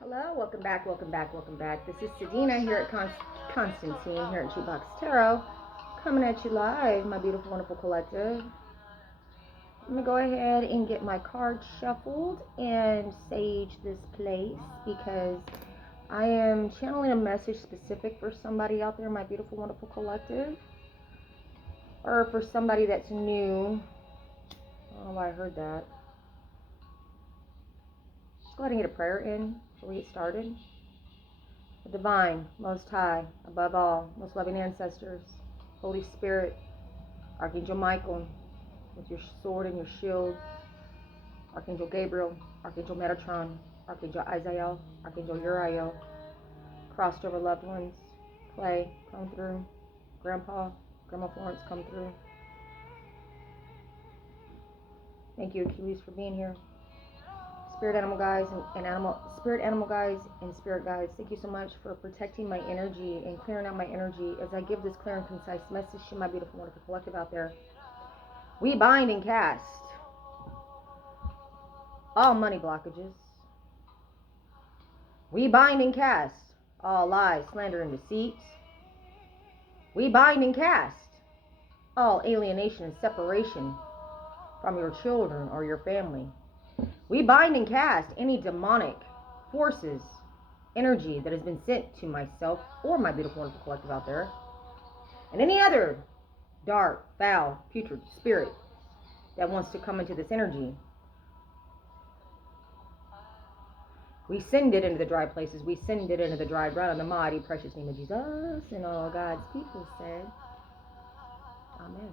Hello, welcome back, welcome back, welcome back. This is Sadina here at Constantine here at Jukebox Tarot, coming at you live, my beautiful, wonderful collective. I'm gonna go ahead and get my cards shuffled and sage this place because I am channeling a message specific for somebody out there, my beautiful, wonderful collective, or for somebody that's new. I don't know why I heard that. Just go ahead and get a prayer in before we get started. The divine, most high, above all, most loving ancestors, Holy Spirit, Archangel Michael, with your sword and your shield, Archangel Gabriel, Archangel Metatron, Archangel Isaiah, Archangel Uriel, crossed over loved ones, Clay, come through, Grandpa, Grandma Florence, come through. Thank you, Achilles, for being here. Spirit animal guys and spirit guides, thank you so much for protecting my energy and clearing out my energy as I give this clear and concise message to my beautiful, wonderful collective out there. We bind and cast all money blockages. We bind and cast all lies, slander, and deceit. We bind and cast all alienation and separation from your children or your family. We bind and cast any demonic forces, energy that has been sent to myself or my beautiful, wonderful collective out there, and any other dark, foul, putrid spirit that wants to come into this energy. We send it into the dry places. We send it into the dry ground in the mighty, precious name of Jesus. And all God's people said, Amen.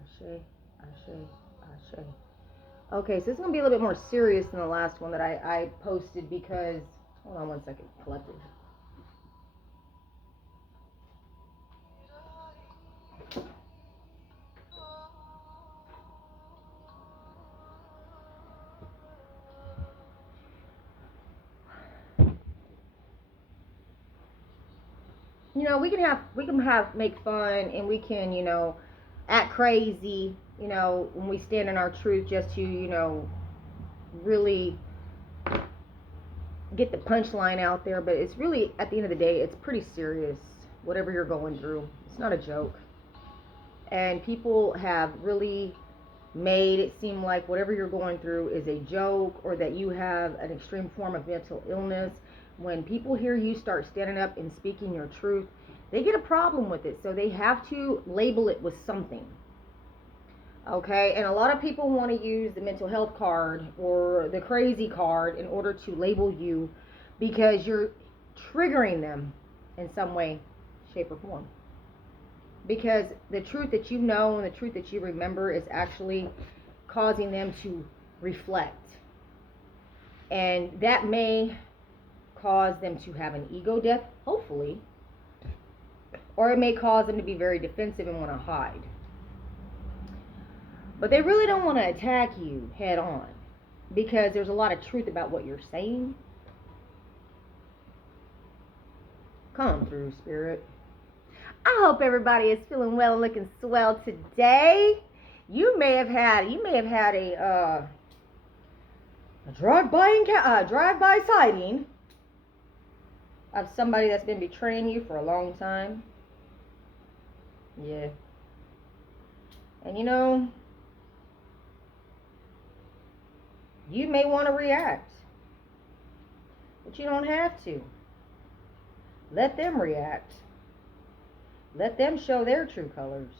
Ashe, ashe, ashe. Okay, so this is going to be a little bit more serious than the last one that I posted because, hold on one second, collective. We can have make fun and we can, act crazy, when we stand in our truth just to, really get the punchline out there, but it's really, at the end of the day, it's pretty serious, whatever you're going through. It's not a joke. And people have really made it seem like whatever you're going through is a joke or that you have an extreme form of mental illness. When people hear you start standing up and speaking your truth, they get a problem with it. So they have to label it with something. Okay, and a lot of people want to use the mental health card or the crazy card in order to label you because you're triggering them in some way, shape, or form. Because the truth that you know and the truth that you remember is actually causing them to reflect. And that may cause them to have an ego death, hopefully, or it may cause them to be very defensive and want to hide. But they really don't want to attack you head on because there's a lot of truth about what you're saying. Come through, Spirit. I hope everybody is feeling well and looking swell today. You may have had a drive-by sighting of somebody that's been betraying you for a long time. Yeah. And you may want to react, but you don't have to. Let them react. Let them show their true colors.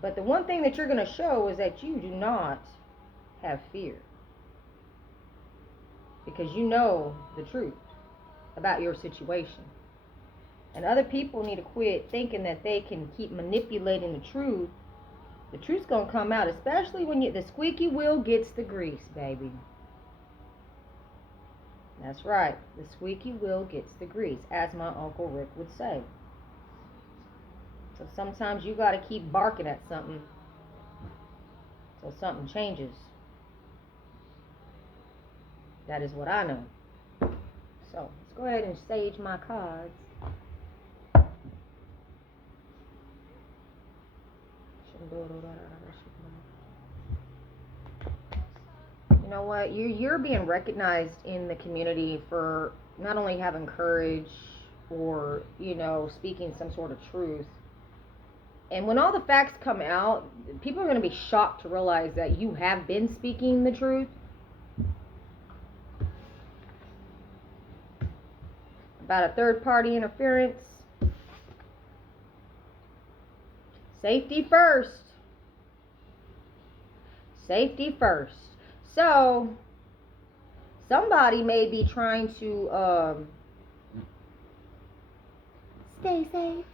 But the one thing that you're going to show is that you do not have fear. Because you know the truth about your situation. And other people need to quit thinking that they can keep manipulating the truth. The truth's going to come out, especially when the squeaky wheel gets the grease, baby. That's right. The squeaky wheel gets the grease, as my Uncle Rick would say. So sometimes you got to keep barking at something so something changes. That is what I know. So let's go ahead and sage my cards. You know what? You're being recognized in the community for not only having courage or, speaking some sort of truth. And when all the facts come out, people are going to be shocked to realize that you have been speaking the truth. About a third party interference. Safety first. Safety first. So, somebody may be trying to stay safe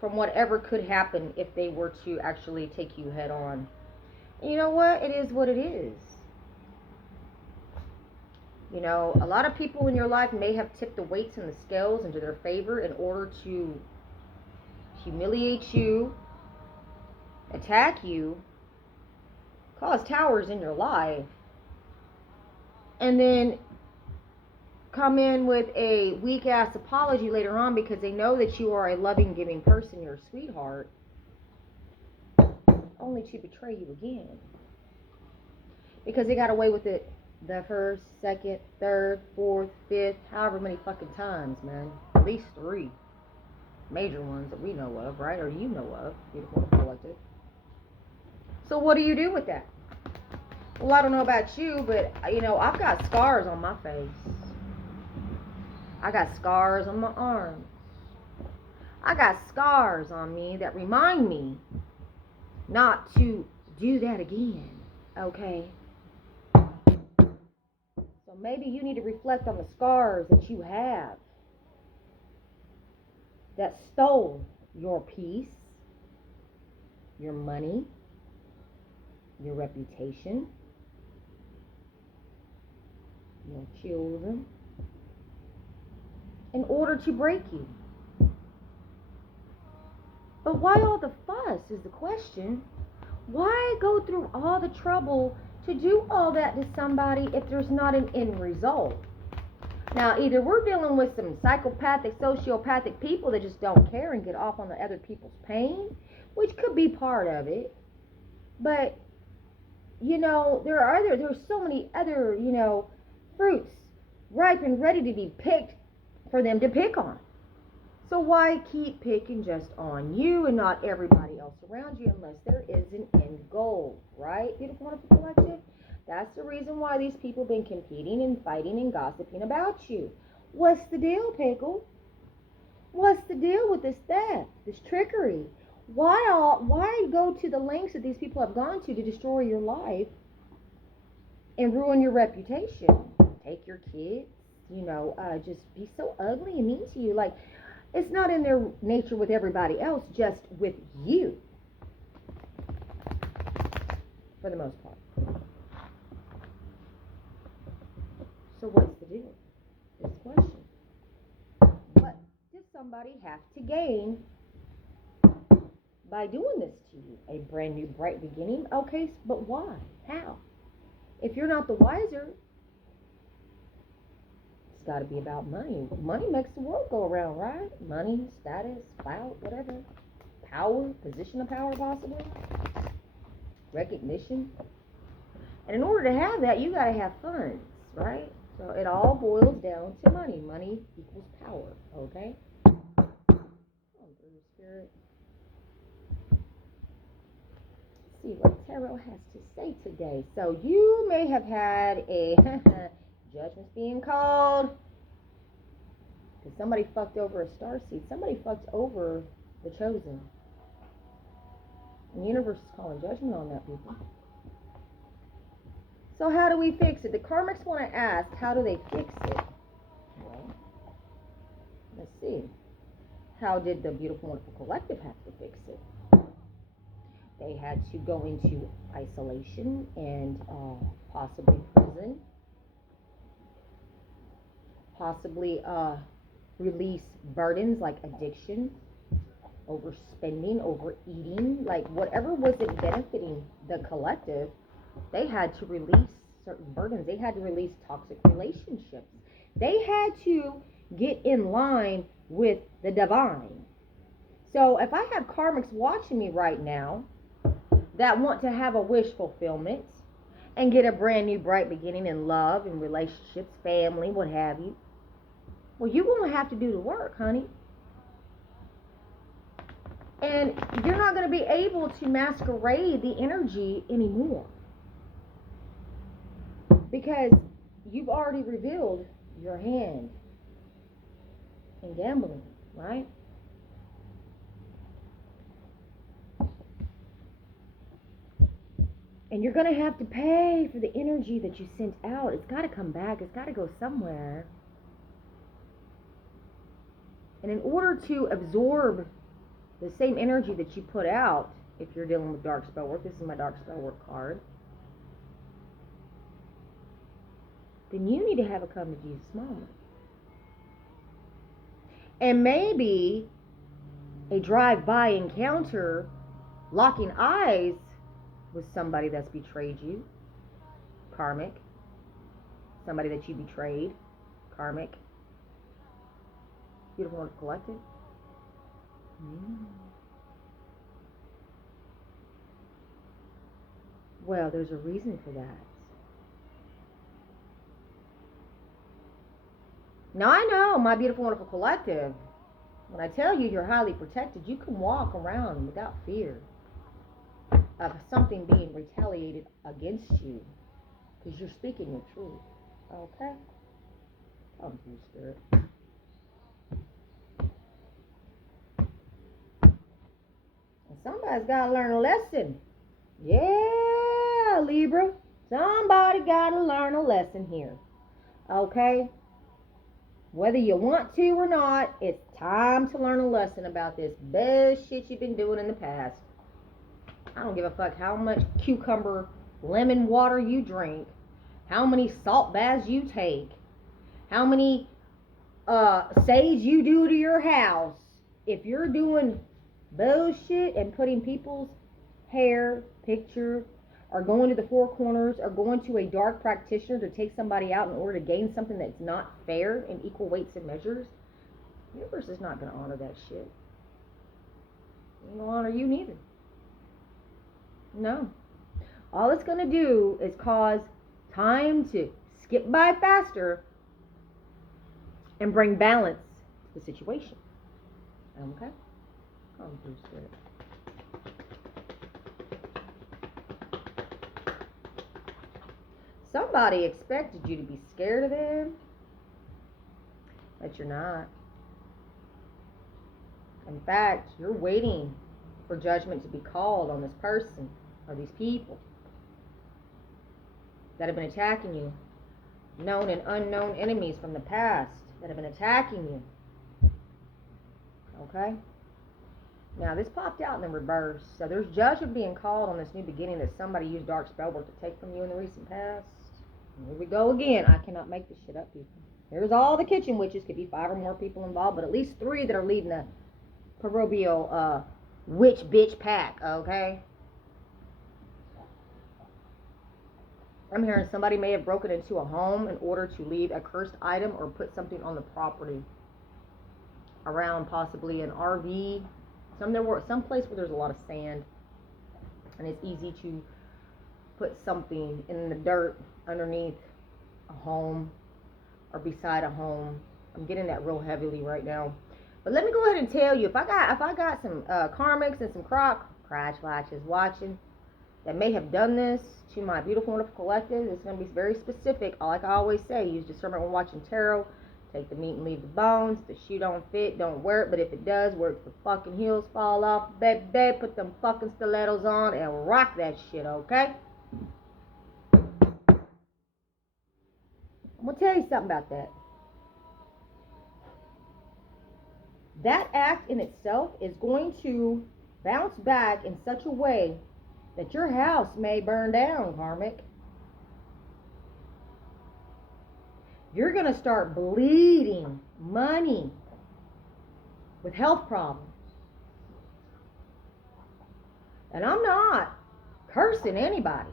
from whatever could happen if they were to actually take you head on. You know what? It is what it is. A lot of people in your life may have tipped the weights and the scales into their favor in order to humiliate you, attack you, cause towers in your life, and then come in with a weak ass apology later on because they know that you are a loving, giving person, you're a sweetheart, only to betray you again. Because they got away with it the first, second, third, fourth, fifth, however many fucking times, man. At least 3 major ones that we know of, right? Or you know of, Beautiful Collective. So what do you do with that? Well, I don't know about you, but, I've got scars on my face. I got scars on my arms. I got scars on me that remind me not to do that again, okay? So maybe you need to reflect on the scars that you have that stole your peace, your money, your reputation, your children, in order to break you. But why all the fuss is the question. Why go through all the trouble to do all that to somebody if there's not an end result? Now, either we're dealing with some psychopathic, sociopathic people that just don't care and get off on the other people's pain, which could be part of it. But, there's so many other, fruits ripe and ready to be picked for them to pick on. So why keep picking just on you and not everybody else around you unless there is an end goal, right? Beautiful, Wonderful Collective? That's the reason why these people been competing and fighting and gossiping about you. What's the deal, Pickle? What's the deal with this theft, this trickery? Why go to the lengths that these people have gone to destroy your life and ruin your reputation? Take your kids, just be so ugly and mean to you. Like, it's not in their nature with everybody else, just with you. For the most part. So what's the deal? This question. What does somebody have to gain by doing this to you? A brand new, bright beginning? Okay, but why? How? If you're not the wiser, it's got to be about money. Money makes the world go around, right? Money, status, clout, whatever. Power, position of power possibly. Recognition. And in order to have that, you got to have funds, right? So it all boils down to money. Money equals power, okay? Oh, Spirit. Let's see what Tarot has to say today. So you may have had a judgment's being called because somebody fucked over a starseed. Somebody fucked over the chosen. And the universe is calling judgment on that, people. So how do we fix it? The karmics want to ask, how do they fix it? Well, let's see. How did the Beautiful Wonderful Collective have to fix it? They had to go into isolation and possibly prison. Possibly release burdens like addiction, overspending, overeating, like whatever wasn't benefiting the collective. They had to release certain burdens. They had to release toxic relationships. They had to get in line with the divine. So if I have karmics watching me right now that want to have a wish fulfillment and get a brand new bright beginning in love and relationships, family, what have you, well, you're going to have to do the work, honey. And you're not going to be able to masquerade the energy anymore. Because you've already revealed your hand in gambling, right? And you're going to have to pay for the energy that you sent out. It's got to come back. It's got to go somewhere. And in order to absorb the same energy that you put out, if you're dealing with dark spell work, this is my dark spell work card, then you need to have a come to Jesus moment. And maybe a drive-by encounter, locking eyes with somebody that's betrayed you, karmic. Somebody that you betrayed, karmic. Beautiful Wonderful Collective. Well, there's a reason for that. Now, I know, my Beautiful Wonderful Collective, when I tell you you're highly protected, you can walk around without fear of something being retaliated against you because you're speaking your truth. Okay? Come through, Spirit. And somebody's got to learn a lesson. Yeah, Libra. Somebody got to learn a lesson here. Okay? Whether you want to or not, it's time to learn a lesson about this bullshit you've been doing in the past. I don't give a fuck how much cucumber lemon water you drink, how many salt baths you take, how many sage you do to your house. If you're doing bullshit and putting people's hair, picture, or going to the Four Corners, or going to a dark practitioner to take somebody out in order to gain something that's not fair in equal weights and measures, the universe is not going to honor that shit. It ain't going to honor you neither. No. All it's going to do is cause time to skip by faster and bring balance to the situation. Okay? Come through, Spirit. Somebody expected you to be scared of them, but you're not. In fact, you're waiting for judgment to be called on this person or these people that have been attacking you. Known and unknown enemies from the past that have been attacking you. Okay? Now, this popped out in the reverse. So there's judgment being called on this new beginning that somebody used dark spell work to take from you in the recent past. Here we go again. I cannot make this shit up, people. Here's all the kitchen witches. Could be 5 or more people involved, but at least 3 that are leading the proverbial witch bitch pack, okay? I'm hearing somebody may have broken into a home in order to leave a cursed item or put something on the property around possibly an RV, some place where there's a lot of sand, and it's easy to put something in the dirt underneath a home or beside a home. I'm getting that real heavily right now. But let me go ahead and tell you, if I got some karmics and some crash watches watching that may have done this to my Beautiful Wonderful Collective, it's going to be very specific. Like I always say, use discernment when watching tarot. Take the meat and leave the bones. If the shoe don't fit, don't wear it. But if it does, where the fucking heels fall off, baby, put them fucking stilettos on and rock that shit, okay? I'm going to tell you something about that. That act in itself is going to bounce back in such a way that your house may burn down, karmic. You're going to start bleeding money with health problems. And I'm not cursing anybody.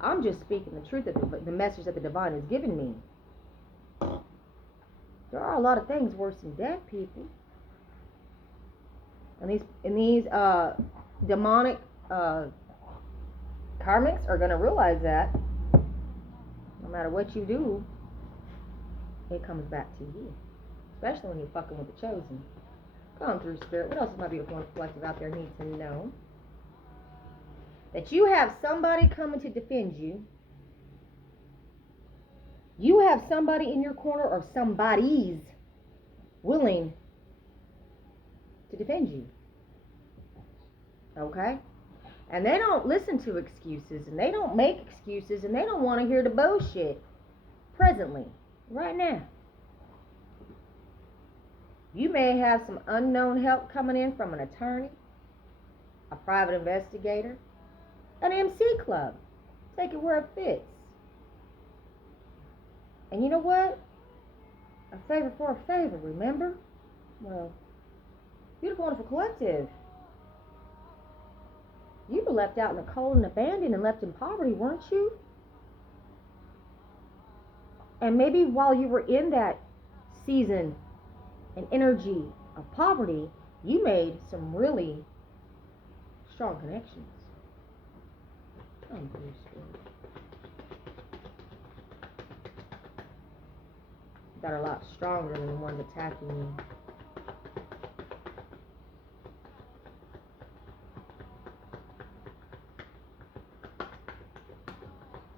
I'm just speaking the truth of the message that the divine has given me. There are a lot of things worse than death, people. And these demonic karmics are gonna realize that no matter what you do, it comes back to you. Especially when you're fucking with the chosen. Come through, Spirit. What else is my beautiful one collective out there need to know? That you have somebody coming to defend you. You have somebody in your corner, or somebody's willing to defend you. Okay? And they don't listen to excuses, and they don't make excuses, and they don't want to hear the bullshit presently, right now. You may have some unknown help coming in from an attorney, a private investigator, an MC club. Take it where it fits. And you know what? A favor for a favor, remember? Well, beautiful, wonderful collective. You were left out in the cold and abandoned and left in poverty, weren't you? And maybe while you were in that season and energy of poverty, you made some really strong connections. Come through, Spirit. That are a lot stronger than the ones attacking you.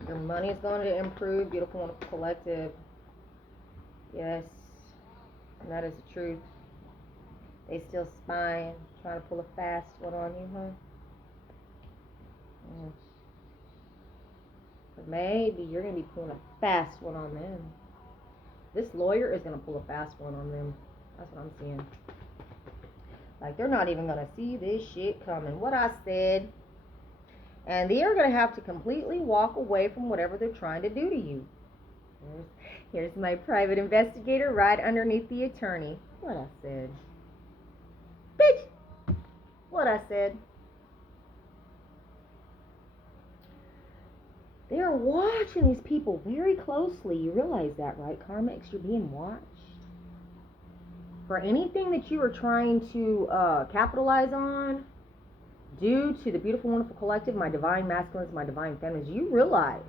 Your money is going to improve, beautiful, wonderful collective. Yes, and that is the truth. They still spying, trying to pull a fast one on you, huh? But maybe you're going to be pulling a fast one on them. This lawyer is going to pull a fast one on them. That's what I'm seeing. Like, they're not even going to see this shit coming. What I said. And they are going to have to completely walk away from whatever they're trying to do to you. Here's my private investigator right underneath the attorney. What I said. Bitch! What I said. They are watching these people very closely. You realize that, right, Karmics? You're being watched. For anything that you are trying to capitalize on, due to the beautiful, wonderful collective, my divine masculines, my divine feminines, you realize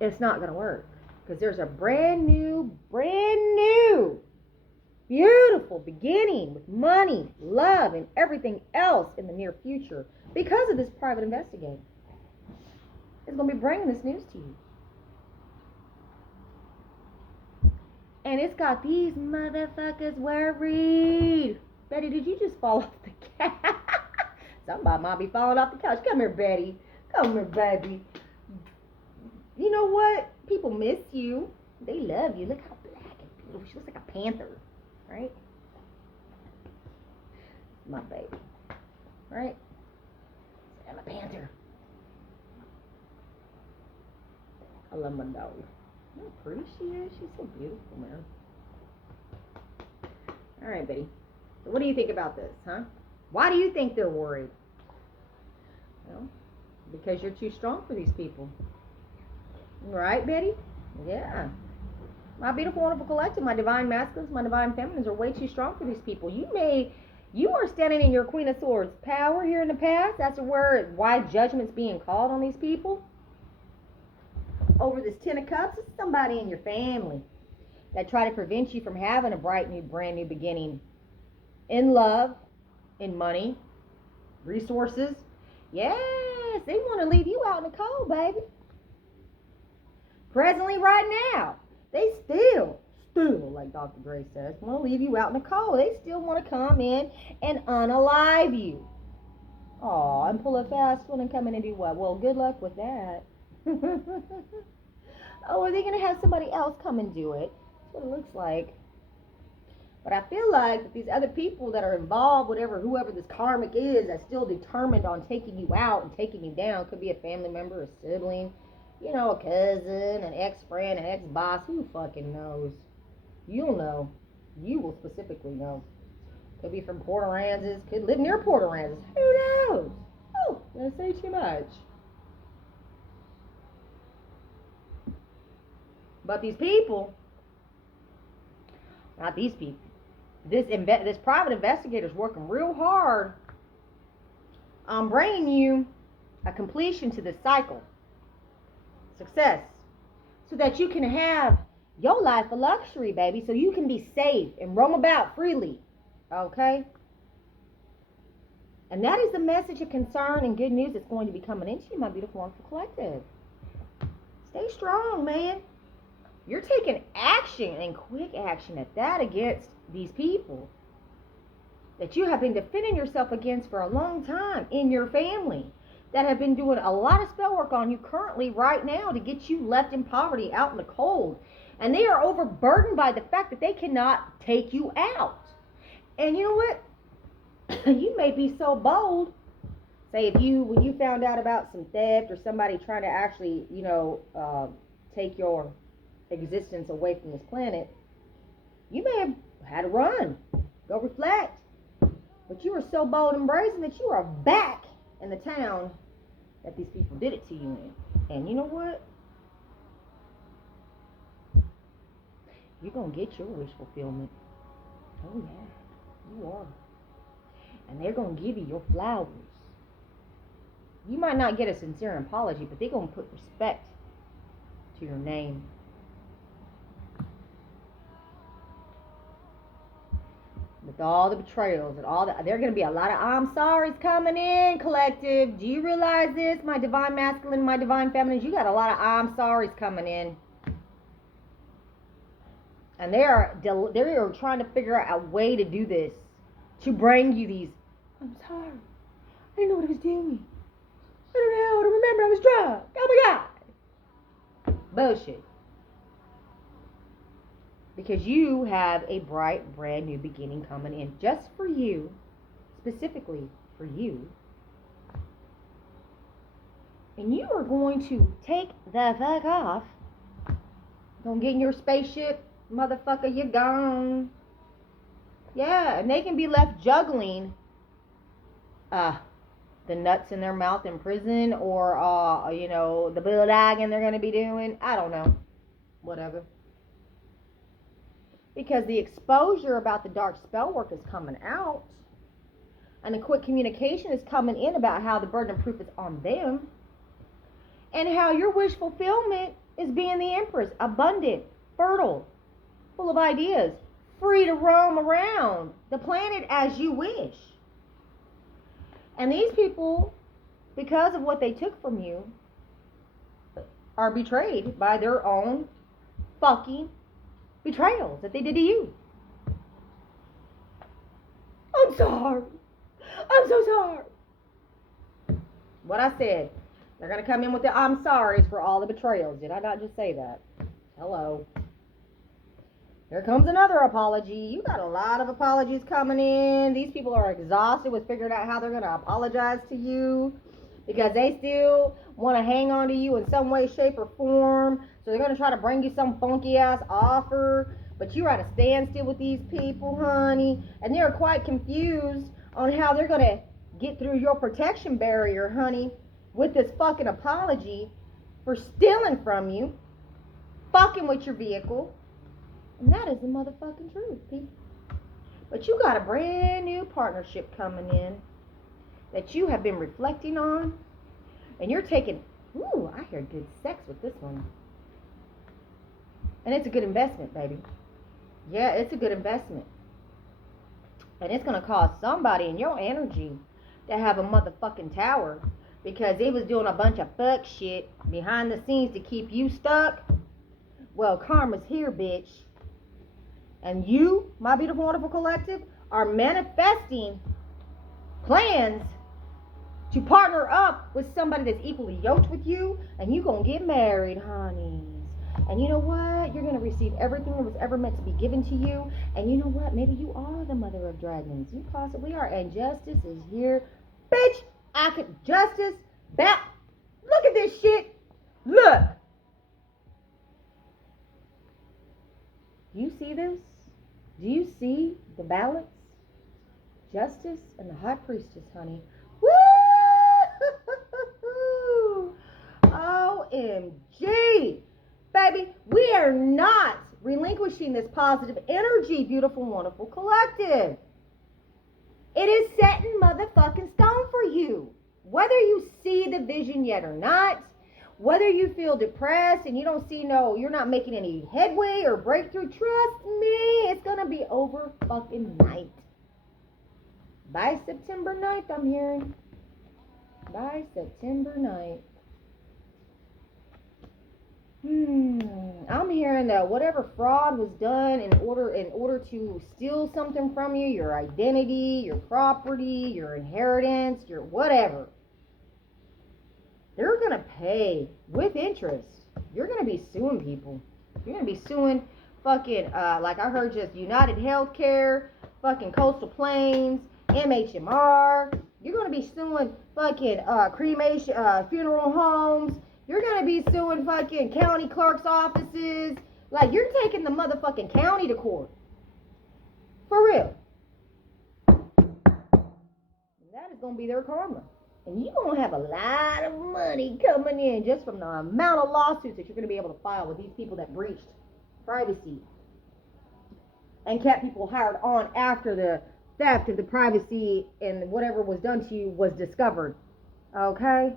it's not going to work. Because there's a brand new, beautiful beginning with money, love, and everything else in the near future because of this private investigator. It's going to be bringing this news to you. And it's got these motherfuckers worried. Betty, did you just fall off the couch? Somebody might be falling off the couch. Come here, Betty. Come here, baby. You know what? People miss you. They love you. Look how black and beautiful. She looks like a panther, right? My baby, right? I'm a panther. I love my dog. You know how pretty she is? She's so beautiful, man. All right, Betty. So what do you think about this, huh? Why do you think they're worried? Well, because you're too strong for these people. Right, Betty? Yeah. My beautiful, wonderful collective, my divine masculines, my divine feminines are way too strong for these people. You are standing in your Queen of Swords power here in the past. That's why judgment's being called on these people. Over this Ten of Cups, it's somebody in your family that try to prevent you from having a bright new, brand new beginning in love, in money, resources. Yes, they want to leave you out in the cold, baby. Presently, right now, they still, like Dr. Gray says, want to leave you out in the cold. They still want to come in and unalive you. Aw, and pull a fast one and come in and do what? Well, good luck with that. Oh, are they going to have somebody else come and do it? That's what it looks like. But I feel like that these other people that are involved, whoever this karmic is, that's still determined on taking you out and taking you down. Could be a family member, a sibling, a cousin, an ex-friend, an ex-boss. Who fucking knows? You'll know. You will specifically know. Could be from Port Aransas. Could live near Port Aransas. Who knows? Oh, did I say too much? But these people, not these people, This private investigator is working real hard on bringing you a completion to this cycle. Success. So that you can have your life of luxury, baby. So you can be safe and roam about freely. Okay? And that is the message of concern and good news that's going to be coming into you, my beautiful, wonderful collective. Stay strong, man. You're taking action and quick action at that against these people that you have been defending yourself against for a long time in your family, that have been doing a lot of spell work on you currently right now to get you left in poverty out in the cold. And they are overburdened by the fact that they cannot take you out. And you know what? You may be so bold. Say when you found out about some theft or somebody trying to actually, take your existence away from this planet, you may have had to run, go reflect. But you were so bold and brazen that you are back in the town that these people did it to you in. And you know what? You're going to get your wish fulfillment. Oh, yeah. You are. And they're going to give you your flowers. You might not get a sincere apology, but they're going to put respect to your name. With all the betrayals and there are going to be a lot of I'm sorry's coming in, collective. Do you realize this? My divine masculine, my divine feminine, you got a lot of I'm sorry's coming in. And they are trying to figure out a way to do this, to bring you these, I'm sorry, I didn't know what I was doing. I don't remember, I was drunk. Oh my God. Bullshit. Because you have a bright, brand new beginning coming in just for you, specifically for you. And you are going to take the fuck off. Gonna get in your spaceship, motherfucker, you're gone. Yeah, and they can be left juggling the nuts in their mouth in prison, or the bulldogging they're gonna be doing. I don't know. Whatever. Because the exposure about the dark spell work is coming out. And the quick communication is coming in about how the burden of proof is on them. And how your wish fulfillment is being the Empress. Abundant, fertile, full of ideas, free to roam around the planet as you wish. And these people, because of what they took from you, are betrayed by their own fucking betrayals that they did to you. I'm sorry. I'm so sorry. What I said. They're going to come in with the I'm sorry's for all the betrayals. Did I not just say that? Hello. Here comes another apology. You got a lot of apologies coming in. These people are exhausted with figuring out how they're going to apologize to you, because they still want to hang on to you in some way, shape, or form. So they're going to try to bring you some funky ass offer, but you're at a standstill with these people, honey. And they're quite confused on how they're going to get through your protection barrier, honey, with this fucking apology for stealing from you, fucking with your vehicle. And that is the motherfucking truth, people. But you got a brand new partnership coming in that you have been reflecting on. And you're taking, I hear good sex with this one. And it's a good investment, baby. Yeah, it's a good investment. And it's going to cause somebody in your energy to have a motherfucking tower, because they was doing a bunch of fuck shit behind the scenes to keep you stuck. Well, karma's here, bitch. And you, my beautiful, wonderful collective, are manifesting plans to partner up with somebody that's equally yoked with you, and you gonna get married, honeys. And you know what? You're gonna receive everything that was ever meant to be given to you. And you know what? Maybe you are the mother of dragons. You possibly are. And justice is here. Bitch, justice, look at this shit. Look. Do you see this? Do you see the balance? Justice and the high priestess, honey. Woo! OMG. Baby, we are not relinquishing this positive energy, beautiful, wonderful collective. It is set in motherfucking stone for you. Whether you see the vision yet or not, whether you feel depressed and you don't see you're not making any headway or breakthrough, trust me, it's gonna be over fucking night. By September 9th, I'm hearing. By September 9th. I'm hearing that whatever fraud was done in order to steal something from you, your identity, your property, your inheritance, your whatever, they're gonna pay with interest. You're gonna be suing people. You're gonna be suing fucking like I heard just United Healthcare, fucking Coastal Plains, MHMR. You're gonna be suing fucking cremation, funeral homes. You're going to be suing fucking county clerk's offices. Like, you're taking the motherfucking county to court. For real. And that is going to be their karma. And you're going to have a lot of money coming in just from the amount of lawsuits that you're going to be able to file with these people that breached privacy and kept people hired on after the theft of the privacy and whatever was done to you was discovered. Okay?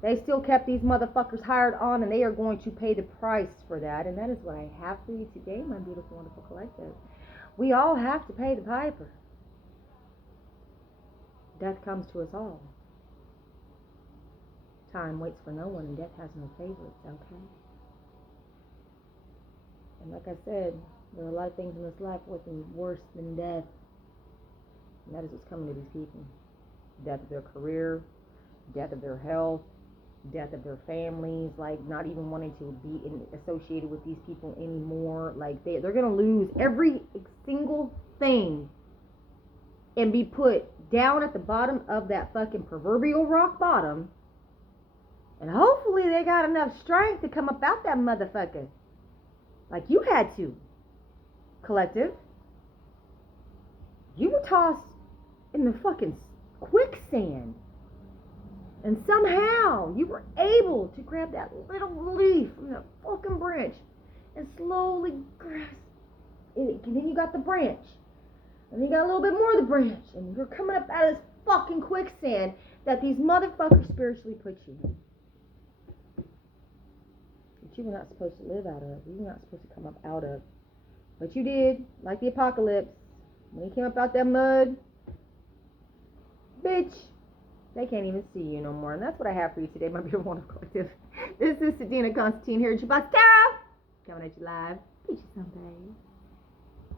They still kept these motherfuckers hired on, and they are going to pay the price for that. And that is what I have for you today, my beautiful, wonderful collective. We all have to pay the piper. Death comes to us all. Time waits for no one, and death has no favorites, okay? And like I said, there are a lot of things in this life worse than death. And that is what's coming to these people. Death of their career, death of their health, death of their families, like not even wanting to be associated with these people anymore. Like they're going to lose every single thing and be put down at the bottom of that fucking proverbial rock bottom. And hopefully they got enough strength to come up out that motherfucker. Like you had to. Collective. You were tossed in the fucking quicksand. And somehow you were able to grab that little leaf from that fucking branch and slowly grasp it. And then you got the branch. And then you got a little bit more of the branch. And you're coming up out of this fucking quicksand that these motherfuckers spiritually put you in. That you were not supposed to live out of. You were not supposed to come up out of. But you did, like the apocalypse. When you came up out that mud, bitch, they can't even see you no more. And that's what I have for you today, my beautiful, wonderful collective. This is Sadina Constantine here at Shabbat Tarot. Coming at you live. Get you some, babe.